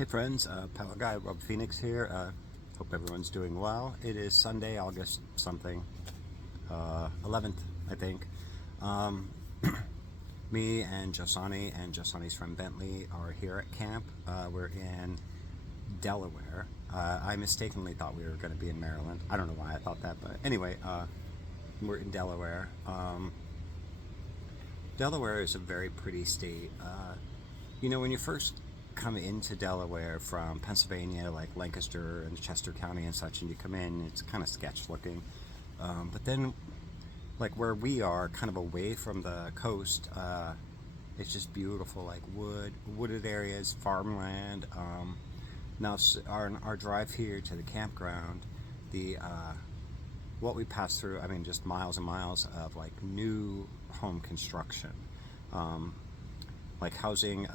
Hey friends, Powwow Guy Rob Phoenix here. Hope everyone's doing well. It is Sunday, August something, 11th, I think. Um, Me and Josani's friend Bentley are here at camp. We're in Delaware. I mistakenly thought we were going to be in Maryland. I don't know why I thought that, but anyway, we're in Delaware. Delaware is a very pretty state. When you first come into Delaware from Pennsylvania, like Lancaster and Chester County and such, and you come in, it's kind of sketch looking. But then, like where we are, kind of away from the coast, it's just beautiful, like wooded areas, farmland. Now, our drive here to the campground, the what we passed through, I mean, just miles and miles of like new home construction, like housing.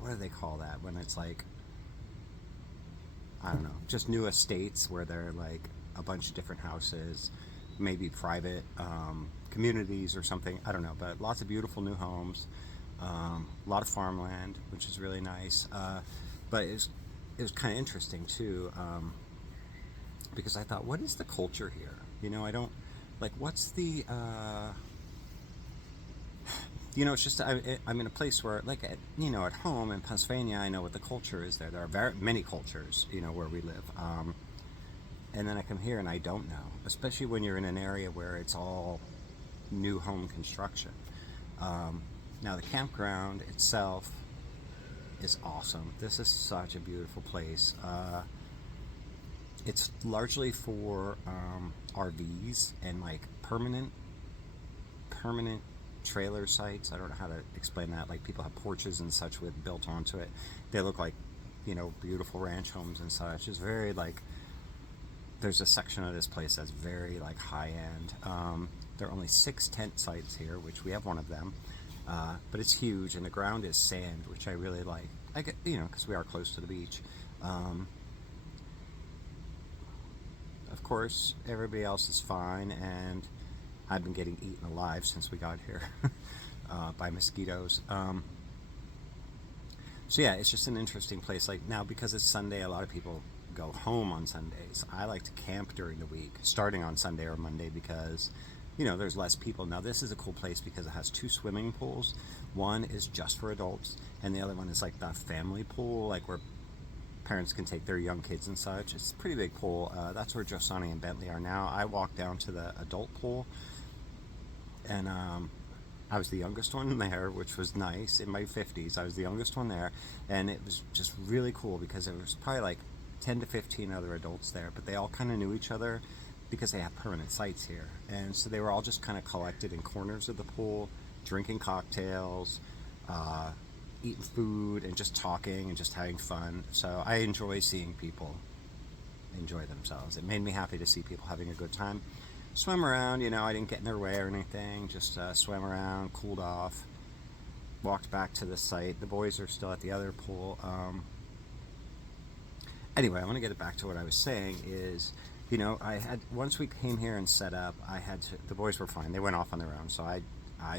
What do they call that when it's like, I don't know, just new estates where they're like a bunch of different houses, maybe private communities or something. I don't know, but lots of beautiful new homes, a lot of farmland, which is really nice. But it was kind of interesting too, because I thought, what is the culture here? I don't like what's the it's just I'm in a place where, like, at home in Pennsylvania, I know what the culture is there. There are very many cultures, where we live. And then I come here and I don't know, especially when you're in an area where it's all new home construction. Now, the campground itself is awesome. This is such a beautiful place. It's largely for RVs and like permanent trailer sites. I don't know how to explain that. Like, people have porches and such with built onto it. They look like, beautiful ranch homes and such. It's very like, there's a section of this place that's very like high end. There are only 6 tent sites here, which we have one of them. But it's huge, and the ground is sand, which I really like. I get, because we are close to the beach. Of course, everybody else is fine, and I've been getting eaten alive since we got here by mosquitoes. So yeah, it's just an interesting place. Like, now, because it's Sunday, a lot of people go home on Sundays. I like to camp during the week, starting on Sunday or Monday, because there's less people. Now, this is a cool place because it has 2 swimming pools. One is just for adults, and the other one is like the family pool, like where parents can take their young kids and such. It's a pretty big pool. That's where Josani and Bentley are now. I walked down to the adult pool, and I was the youngest one there, which was nice. In my 50s, I was the youngest one there, and it was just really cool because there was probably like 10 to 15 other adults there, but they all kind of knew each other because they have permanent sites here. And so they were all just kind of collected in corners of the pool, drinking cocktails, eating food, and just talking and just having fun. So I enjoy seeing people enjoy themselves. It made me happy to see people having a good time. Swim around, I didn't get in their way or anything, just swam around, cooled off, walked back to the site. The boys are still at the other pool. Anyway, I want to get it back to what I was saying is, once we came here and set up, the boys were fine. They went off on their own. So I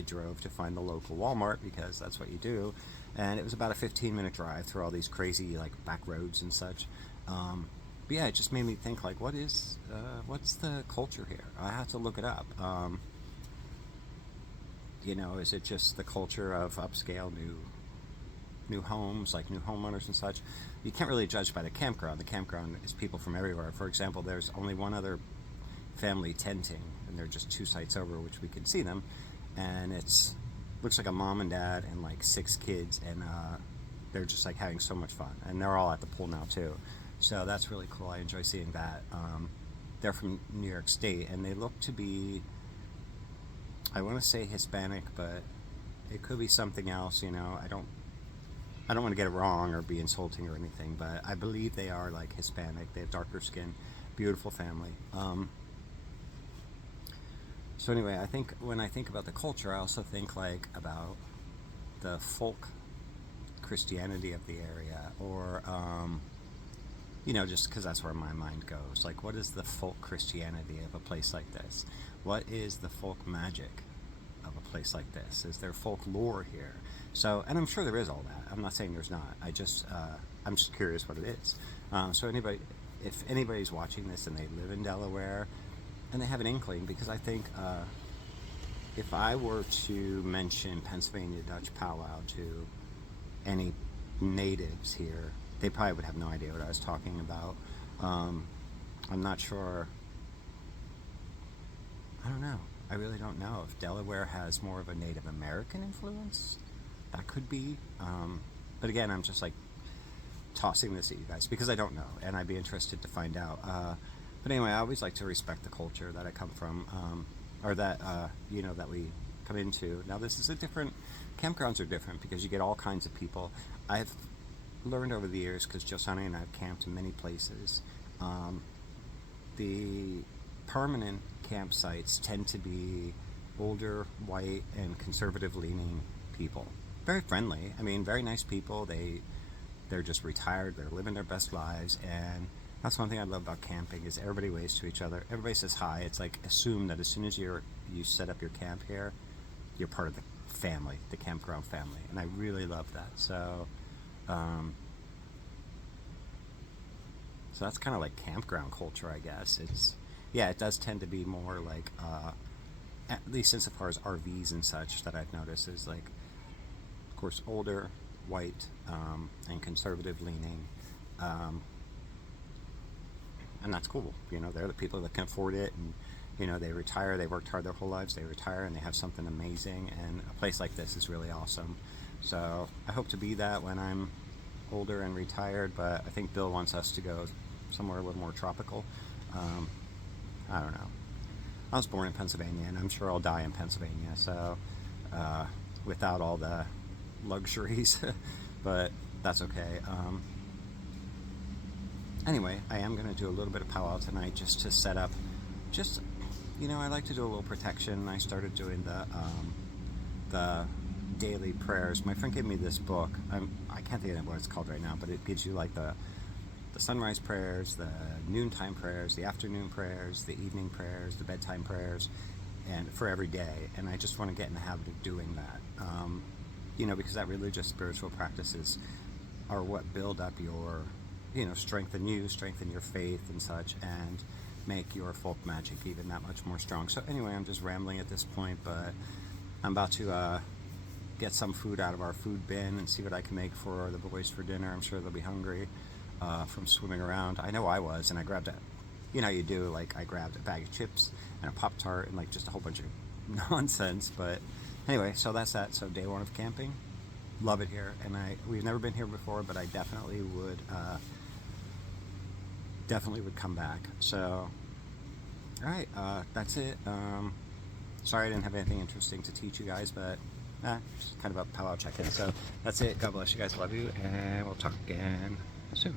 drove to find the local Walmart, because that's what you do. And it was about a 15-minute drive through all these crazy, like, back roads and such. But yeah, it just made me think, like, what's the culture here? I had to look it up. Is it just the culture of upscale new homes, like new homeowners and such? You can't really judge by the campground. The campground is people from everywhere. For example, there's only one other family tenting, and they're just 2 sites over, which we can see them, and looks like a mom and dad and like 6 kids, and they're just like having so much fun, and they're all at the pool now too. So that's really cool. I enjoy seeing that. They're from New York State, and they look to be, I want to say Hispanic, but it could be something else. I don't want to get it wrong or be insulting or anything, but I believe they are like Hispanic. They have darker skin, beautiful family. So anyway, I think when I think about the culture, I also think like about the folk Christianity of the area, or just because that's where my mind goes. Like, what is the folk Christianity of a place like this? What is the folk magic of a place like this? Is there folklore here? So, and I'm sure there is all that. I'm not saying there's not. I'm just curious what it is. So if anybody's watching this and they live in Delaware and they have an inkling, because I think if I were to mention Pennsylvania Dutch powwow to any natives here, they probably would have no idea what I was talking about. I'm not sure. I don't know. I really don't know if Delaware has more of a Native American influence. That could be. But again, I'm just like tossing this at you guys because I don't know, and I'd be interested to find out. But anyway, I always like to respect the culture that I come from, or that that we come into. Now, this is a different. Campgrounds are different because you get all kinds of people. I've learned over the years, because Josani and I have camped in many places. The permanent campsites tend to be older, white, and conservative-leaning people. Very friendly. I mean, very nice people. They're just retired. They're living their best lives, and that's one thing I love about camping is everybody waves to each other. Everybody says hi. It's like assume that as soon as you set up your camp here, you're part of the family, the campground family, and I really love that. So that's kind of like campground culture, I guess. It does tend to be more like, at least insofar as RVs and such that I've noticed, is like, of course, older, white, and conservative leaning, and that's cool. They're the people that can afford it, and they retire. They worked hard their whole lives. They retire, and they have something amazing. And a place like this is really awesome. So I hope to be that when I'm older and retired. But I think Bill wants us to go somewhere a little more tropical. I don't know. I was born in Pennsylvania, and I'm sure I'll die in Pennsylvania. So without all the luxuries, but that's okay. Anyway, I am going to do a little bit of powwow tonight just to set up. I like to do a little protection. I started doing the daily prayers. My friend gave me this book. I can't think of what it's called right now, but it gives you like the sunrise prayers, the noontime prayers, the afternoon prayers, the evening prayers, the bedtime prayers, and for every day. And I just want to get in the habit of doing that, because that religious spiritual practices are what build up your, strengthen your faith and such, and make your folk magic even that much more strong. So anyway, I'm just rambling at this point, but I'm about to get some food out of our food bin and see what I can make for the boys for dinner. I'm sure they'll be hungry from swimming around. I know I was, and I grabbed how you do, like I grabbed a bag of chips and a Pop-Tart and like just a whole bunch of nonsense. But anyway, so that's that. So day one of camping. Love it here, and we've never been here before, but I definitely would come back. So all right, that's it. Sorry I didn't have anything interesting to teach you guys, but just kind of a powwow check-in. So that's it. God bless you guys. Love you, and we'll talk again soon.